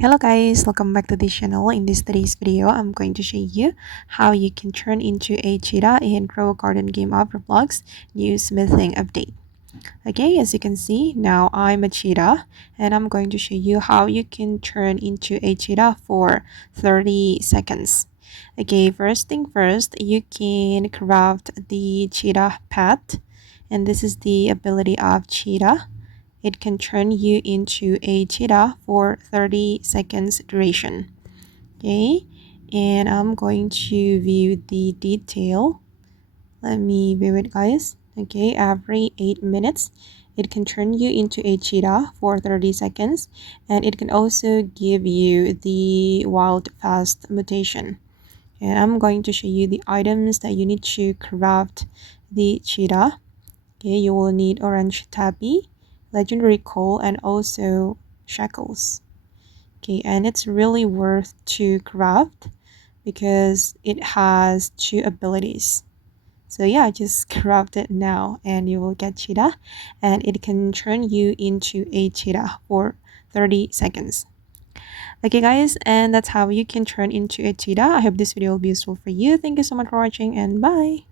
Hello guys, welcome back to this channel. In today's video, I'm going to show you how you can turn into a cheetah in Pro Garden game of Roblox new smithing update. Okay, as you can see, now I'm a cheetah and I'm going to show you how you can turn into a cheetah for 30 seconds. Okay, first thing first, you can craft the cheetah pet, and this is the ability of cheetah. It can turn you into a cheetah for 30 seconds duration. Okay, and I'm going to view the detail. Let me view it, guys. Okay, every 8 minutes it can turn you into a cheetah for 30 seconds, and it can also give you the wild fast mutation. And I'm going to show you the items that you need to craft the cheetah. Okay, you will need orange tabby, legendary coal, and also shackles. Okay, and it's really worth to craft because it has two abilities. So yeah, just craft it now and you will get cheetah, and it can turn you into a cheetah for 30 seconds. Okay guys, and that's how you can turn into a cheetah. I hope this video will be useful for you. Thank you so much for watching and bye.